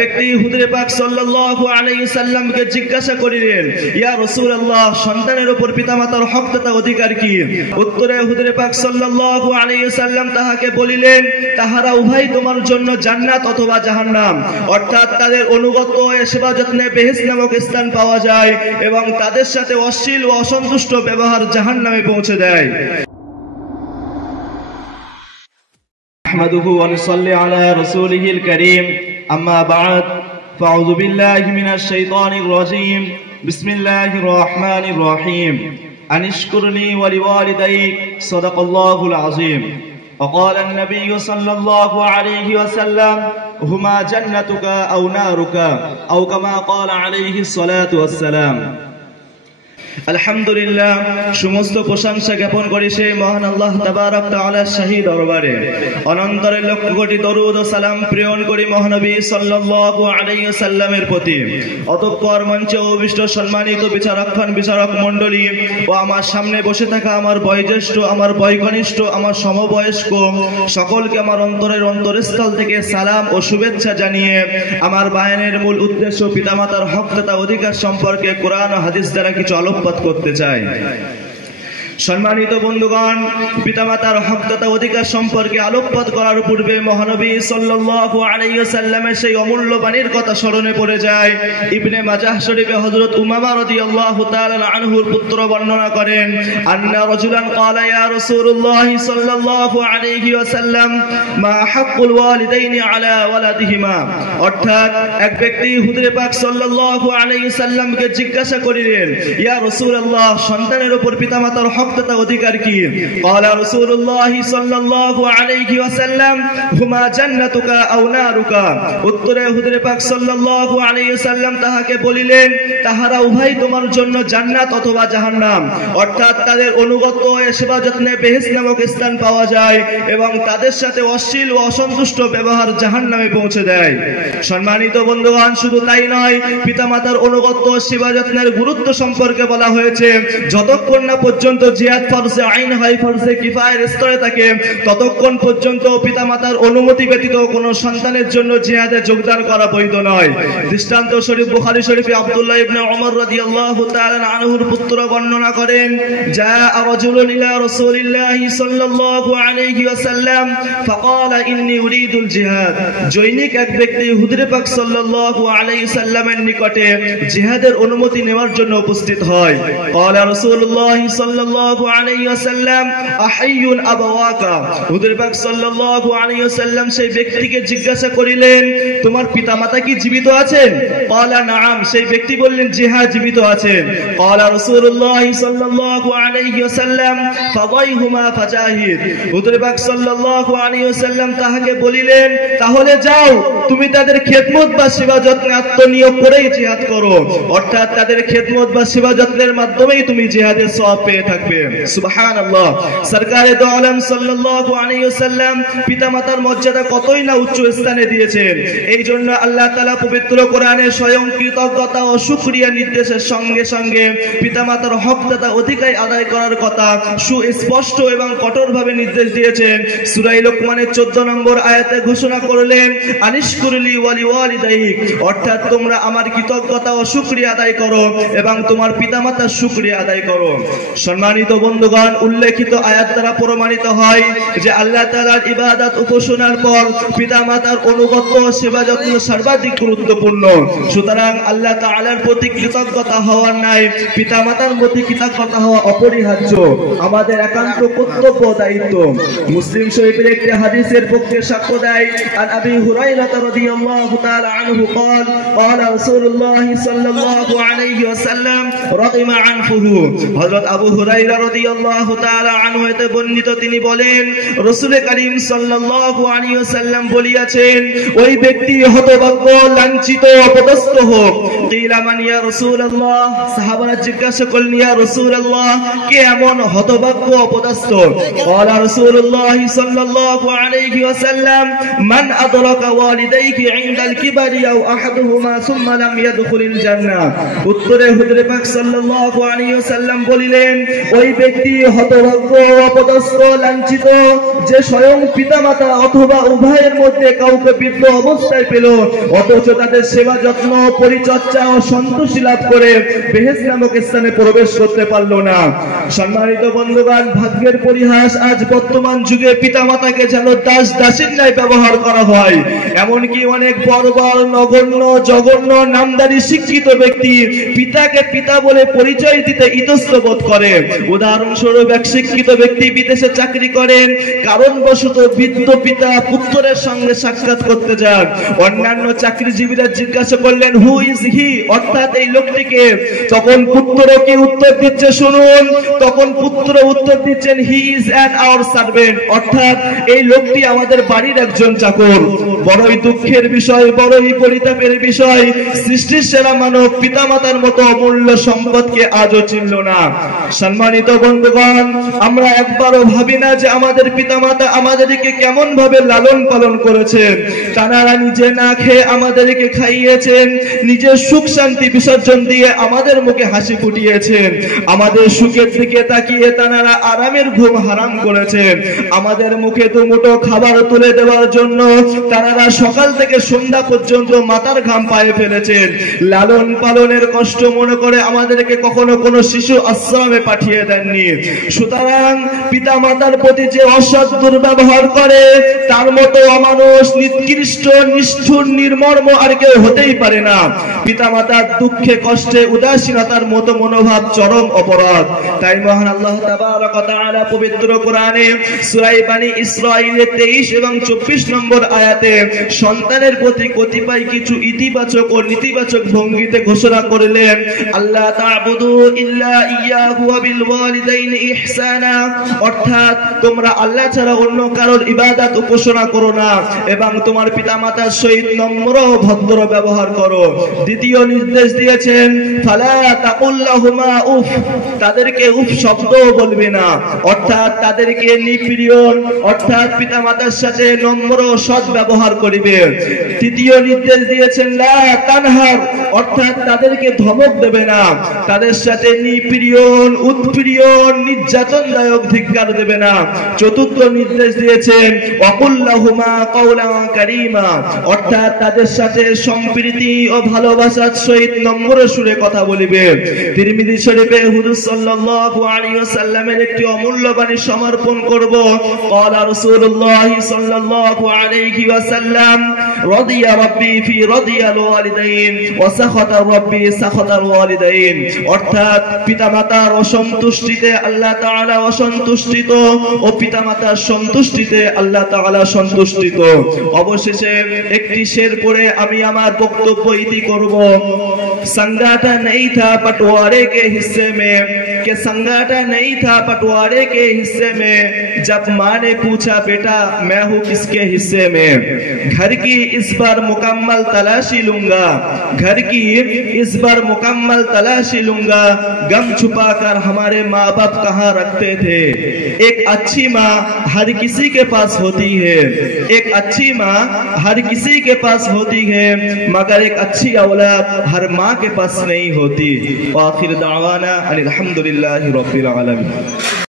ব্যক্তি হুজুরে পাক সাল্লাল্লাহু আলাইহি সাল্লামকে জিজ্ঞাসা করিলেন, ইয়া রাসূলুল্লাহ, সন্তানের উপর পিতামাতার হক তথা অধিকার কি? উত্তরে হুজুরে পাক সাল্লাল্লাহু আলাইহি সাল্লাম তাহাকে বলিলেন, তাহারা উভয় তোমার জন্য জান্নাত অথবা জাহান্নাম, অর্থাৎ তাদের অনুগত ও সেবা যত্নে বেহেশত নামক স্থান পাওয়া যায় এবং তাদের সাথে অশ্লীল ও অসন্তুষ্ট ব্যবহার জাহান্নামে পৌঁছে দেয়। আহমাদুহু ওয়া নুসাল্লি আলা রাসূলিহিল কারীম, আম্মা বা'দ, ফাআউযু বিল্লাহি মিনাশ শাইতানির রাজীম, বিসমিল্লাহির রহমানির রহিম, আনিশকুরনি ওয়া লিওয়ালিদাইক, সাদাকাল্লাহুল আযীম। وقال النبي صلى الله عليه وسلم هما جنتك أو نارك أو كما قال عليه الصلاة والسلام। আলহামদুলিল্লাহ, সমস্ত প্রশংসা জ্ঞাপন করি সেই মহান আল্লাহ তাবারক তাআলার শাহী দরবারে। অনন্তরের লক্ষ কোটি দরুদ ও সালাম প্রেরণ করি মহানবী সাল্লাল্লাহু আলাইহি ওয়াসাল্লামের প্রতি। অতঃপর মঞ্চে উপবিষ্ট সম্মানিত বিচারক মণ্ডলী ও আমার সামনে বসে থাকা আমার বয়োজ্যেষ্ঠ, আমার বয়কনিষ্ঠ, আমার সমবয়স্ক সকলকে আমার অন্তরের অন্তরস্থল থেকে সালাম ও শুভেচ্ছা জানিয়ে আমার বায়ানের মূল উদ্দেশ্য পিতামাতার হক তথা অধিকার সম্পর্কে কোরআন ও হাদিস দ্বারা কিছু আলোকপাত করতে চাই। সম্মানিত বন্ধুগণ, পিতামাতার হক তথা অধিকার সম্পর্কে আলোকপাত করার পূর্বে মহানবী সাল্লাল্লাহু আলাইহি ওয়াসাল্লামের সেই অমূল্য বাণীর কথা স্মরণে পড়ে যায়। ইবনে মাজাহ শরীফে হযরত উমামা রাদিয়াল্লাহু তাআলা আনহুর পুত্র বর্ণনা করেন, আন্না রাজুলান ক্বালা ইয়া রাসূলুল্লাহ সাল্লাল্লাহু আলাইহি ওয়াসাল্লাম মা হাক্কুল ওয়ালিদাইনি আলা ওয়ালাদিহিমা, অর্থাৎ এক ব্যক্তি হুজুরে পাক সাল্লাল্লাহু আলাইহি সাল্লামকে জিজ্ঞাসা করিলেন, ইয়া রাসূলুল্লাহ, সন্তানের উপর পিতামাতার হক তথা অধিকার কি? ক্বালা রাসূলুল্লাহ সাল্লাল্লাহু আলাইহি ওয়াসাল্লাম হুমা জান্নাতুকা আও নারুকা, উত্তরে হুজুরে পাক সাল্লাল্লাহু আলাইহি ওয়াসাল্লাম তাহাকে বলিলেন, তাহারা উভয় তোমার জন্য জান্নাত অথবা জাহান্নাম, অর্থাৎ তাদের অনুগত ও সেবা যত্নে বেহেশত নামক স্থান পাওয়া যায় এবং তাদের সাথে অশ্লীল ও অসন্তুষ্ট ব্যবহার জাহান্নামে পৌঁছে দেয়। সম্মানিত বন্ধুগণ, শুধু তাই নয়, পিতামাতার অনুগত ও সেবা যত্নের গুরুত্ব সম্পর্কে বলা হয়েছে, যতক্ষণ না পর্যন্ত জিহাদ ফরজে আইন হয়, ফরজে কিফায়ের স্তরে থাকে, ততক্ষণ পর্যন্ত পিতামাতার অনুমতি ব্যতীত কোনো সন্তানের জন্য জিহাদে যোগদান করা বৈধ নয়। দৃষ্টান্ত শরীফ বুখারী শরীফে আব্দুল্লাহ ইবনে ওমর রাদিয়াল্লাহু তাআলা আনহুর পুত্র বর্ণনা করেন, জাআ রাজুলুন ইলা রাসূলিল্লাহি সাল্লাল্লাহু আলাইহি ওয়াসাল্লাম ফাকালা ইন্নী উরিদুল জিহাদ, জৈনিক এক ব্যক্তি হুজুরে পাক সাল্লাল্লাহু আলাইহি সাল্লামের নিকটে জিহাদের অনুমতি নেওয়ার জন্য উপস্থিত হয়। ক্বালা রাসূলুল্লাহ সাল্লাল্লাহু আলাইহি ওয়াসাল্লাম আহাইয়ুন আবাওয়াকা, হুজুর পাক সাল্লাল্লাহু আলাইহি ওয়াসাল্লাম সেই ব্যক্তিকে জিজ্ঞাসা করিলেন, তোমার পিতামাতা কি জীবিত আছেন? ক্বালা নাআম, সেই ব্যক্তি বললেন, জি হ্যাঁ, জীবিত আছেন। ক্বালা রাসূলুল্লাহ সাল্লাল্লাহু আলাইহি ওয়াসাল্লাম ফাদাইহুমা ফাজাহিদ, হুজুর পাক সাল্লাল্লাহু আলাইহি ওয়াসাল্লাম তাহাকে বলিলেন, তাহলে যাও, তুমি তাদের খেদমত বা সেবা যত্নে আত্মনিয়োগ করেই জিহাদ করো, অর্থাৎ তাদের খেদমত বা সেবা যত্নের মাধ্যমেই তুমি জিহাদের সওয়াব পেয়ে থাকবে। সুবহানাল্লাহ। সরকারে দো আলম সাল্লাল্লাহু আলাইহি ওয়াসাল্লাম পিতামাতার মর্যাদা কতই না উচ্চ স্থানে দিয়েছেন। এই জন্য আল্লাহ তাআলা পবিত্র কোরআনে স্বয়ং কৃতজ্ঞতা ও শুকরিয়া নির্দেশের সঙ্গে সঙ্গে পিতামাতার হক তথা অধিকার আদায় করার কথা সুস্পষ্ট এবং কঠোরভাবে নির্দেশ দিয়েছেন। সূরা লোকমানের 14 নম্বর আয়াতে ঘোষণা করলেন, আনিশকুরলি ওয়া লিওয়ালিদাইক, অর্থাৎ তোমরা আমার কৃতজ্ঞতা ও শুকরিয়া আদায় করো এবং তোমার পিতামাতার শুকরিয়া আদায় করো। সম্মানিত বন্ধুগণ, উল্লেখিত আয়াত দ্বারা প্রমাণিত হয় যে আল্লাহ তাআলার ইবাদত উপাসনার পর পিতামাতার অনুগত সেবা যত্ন সর্বাধিক গুরুত্বপূর্ণ। সুতরাং আল্লাহ তাআলার প্রতি কৃতজ্ঞতা হওয়ার নাই, পিতামাতার প্রতি কৃতজ্ঞতা হওয়া অপরিহার্য, আমাদের একান্ত কর্তব্য দায়িত্ব। মুসলিম শরীফের একটি হাদিসের পক্ষে সাক্ষ্য দেয়, আন আবি হুরায়রা রাদিয়াল্লাহু তাআলা আনহু قال قال رسول الله صلى الله عليه وسلم رغم عنفه, হযরত আবু হুরায়রা রাদিয়াল্লাহু তাআলা আনহু হতে বর্ণিত, তিনি বলেন, রাসূল করিম সাল্লাল্লাহু আলাইহি ওয়াসাল্লাম বলিয়াছেন, ওই ব্যক্তি হতভাগ্য, লাঞ্ছিত, অপদস্থ হোক। কিলা মান ইয়া রাসূলুল্লাহ, সাহাবারা জিজ্ঞাসা করলেন, ইয়া রাসূলুল্লাহ, কে এমন হতভাগ্য, অপদস্থ? ক্বালা রাসূলুল্লাহ সাল্লাল্লাহু আলাইহি ওয়াসাল্লাম মান আদরাকা ওয়ালিদাইহি ইনদাল কিবারি আও আহাদুহুমা সুম্মা লাম ইয়াদখুলিল জান্নাহ, উত্তরে হুজুর পাক সাল্লাল্লাহু আলাইহি ওয়াসাল্লাম বলিলেন, ওই ব্যক্তি হতভাগ্য, অপদস্থ, লাঞ্ছিত যে স্বয়ং পিতামাতা অথবা উভয়ের মধ্যে কাউকে বৃদ্ধ অবস্থায় পেল, অথচ তাদের সেবা যত্ন, পরিচর্যা ও সন্তুষ্টি লাভ করে বেহেশত নামক স্থানে প্রবেশ করতে পারল না। সম্মানিত বন্ধুগণ, ভাগ্যের পরিহাস, আজ বর্তমান যুগে পিতামাতাকে যেন দাস দাসীর ন্যায় ব্যবহার করা হয়। এমনকি অনেক বর্বর, নগণ্য, জঘন্য, নামদারি শিক্ষিত ব্যক্তি পিতাকে পিতা বলে পরিচয় দিতে ইতস্তত বোধ করে। উদাহরণস্বরূপ, এক শিক্ষিত ব্যক্তি বিদেশে চাকরি করেন, কারণবশত বৃদ্ধ পিতা পুত্রের সঙ্গে সাক্ষাৎ করতে যান। অন্যান্য চাকরিজীবীরা জিজ্ঞাসা করলেন, হু ইজ হি, অর্থাৎ এই লোকটিকে। তখন পুত্র কি উত্তর দিচ্ছে শুনুন। তখন পুত্র উত্তর দিচ্ছেন, he is an our servant, অর্থাৎ এই লোকটি আমাদের বাড়ির একজন চাকর। বড়ই দুঃখের বিষয়, বড়ই পরিতাপের বিষয়, সৃষ্টির সেরা মানব পিতামাতার মতো অমূল্য সম্পদকে আজও চিনল না। সম্মানিত বন্ধুগণ, আমরা একবারও ভাবি না যে আমাদের পিতামাতা আমাদেরকে কেমন ভাবে লালন পালন করেছেন। তারা নিজে না খেয়ে আমাদেরকে খাইয়েছেন, নিজের সুখ শান্তি বিসর্জন দিয়ে আমাদের মুখে হাসি ফুটিয়েছেন। আমাদের সুখের দিকে তাকিয়ে তারা আরামের ঘুম হারাম করেছেন। আমাদের মুখে দুমুঠো খাবার তুলে দেওয়ার জন্য তারা সকাল থেকে সন্ধ্যা পর্যন্ত মাথার ঘাম পায়ে ফেলেছেন। লালন পালনের কষ্ট মনে করে আমাদেরকে কখনো কোনো শিশু আশ্রমে পাঠিয়ে দেননি। সুতরাং পিতা মাতার প্রতি যে অসৎ দুর্ব্যবহার করে, তার মতো অমানুষ, নিকৃষ্ট, নিষ্ঠুর, নির্মর্ম আর কেউ হতেই পারে না। পিতা মাতার দুঃখে, কষ্টে, উদাসীনতার মতো মনোভাব চরম অপরাধ। তাই মহান আল্লাহ তাবারক ওয়া তাআলা পবিত্র কোরআনে সূরা বানী ইসরাঈলের 23 এবং 24 নম্বর আয়াতে সন্তানের প্রতি কতিপয় কিছু ইতিবাচক ও নেতিবাচক ভঙ্গিতে ঘোষণা করলেন, আল্লাহ তা'বুদু ইল্লা ইয়াহু ওয়া বিল ওয়ালিদাইনি ইহসানা, অর্থাৎ তোমরা আল্লাহ ছাড়া অন্য কারোর ইবাদত উপাসনা করো না এবং তোমার পিতামাতার সহিত নম্র ও ভদ্র ব্যবহার করো। দ্বিতীয় নির্দেশ দিয়েছেন, ফালা তাকুল লাহুমা উফ, তাদেরকে উফ শব্দ বলবে না, অর্থাৎ তাদেরকে নিপীড়ন, অর্থাৎ পিতামাতার সাথে নম্র ও সৎ ব্যবহার করিবে। তৃতীয় নির্দেশ দিয়েছেন, লা তানহার, অর্থাৎ তাদেরকে ধমক দেবে না, তাদের সাথে নিপীড়ন, উৎপীড়ন, নির্যাতনদায়ক ধিক্কার দেবে না। চতুর্থ নির্দেশ দিয়েছেন, ওয়াকুল লাহুমা কাওলান কারীমা, অর্থাৎ তাদের সাথে সম্প্রীতি ও ভালোবাসার সহিত নম্র সুরে কথা বলিবে। তিরমিজি শরীফে হুজুর সাল্লাল্লাহু আলাইহি ওয়াসাল্লামের একটি অমূল্য বাণী সমর্পণ করব। ক্বালা রাসূলুল্লাহ সাল্লাল্লাহু আলাইহি ওয়াসাল্লাম, রাদিয়া রাব্বি ফি রাদিয়াল ওয়ালিদাইন ওয়া সাখাতা রাব্বি সাখাতাল ওয়ালিদাইন, অর্থাৎ পিতামাতার অসন্তুষ্টিতে আল্লাহ তাআলা অসন্তুষ্টিত ও পিতামাতার সন্তুষ্টিতে আল্লাহ তাআলা সন্তুষ্টিত। অবশেষে একটি শের পড়ে আমি আমার বক্তব্য ইতি করব। संगाटा नहीं था पटवारे के हिस्से में, कि संगाटा नहीं था पटवारे के हिस्से में, जब माँ ने पूछा बेटा मैं हूँ किसके हिस्से में। घर की इस बार मुकम्मल तलाशी लूंगा, घर की इस बार मुकम्मल तलाशी लूंगा, गम छुपा कर हमारे माँ बाप कहाँ रखते थे। एक अच्छी माँ हर किसी के पास होती है, एक अच्छी माँ हर किसी के पास होती है, मगर एक अच्छी औलाद हर माँ के पास नहीं होती। आखिर दावाना अनिल हम्दुलिल्लाहि रब्बिल आलमीन।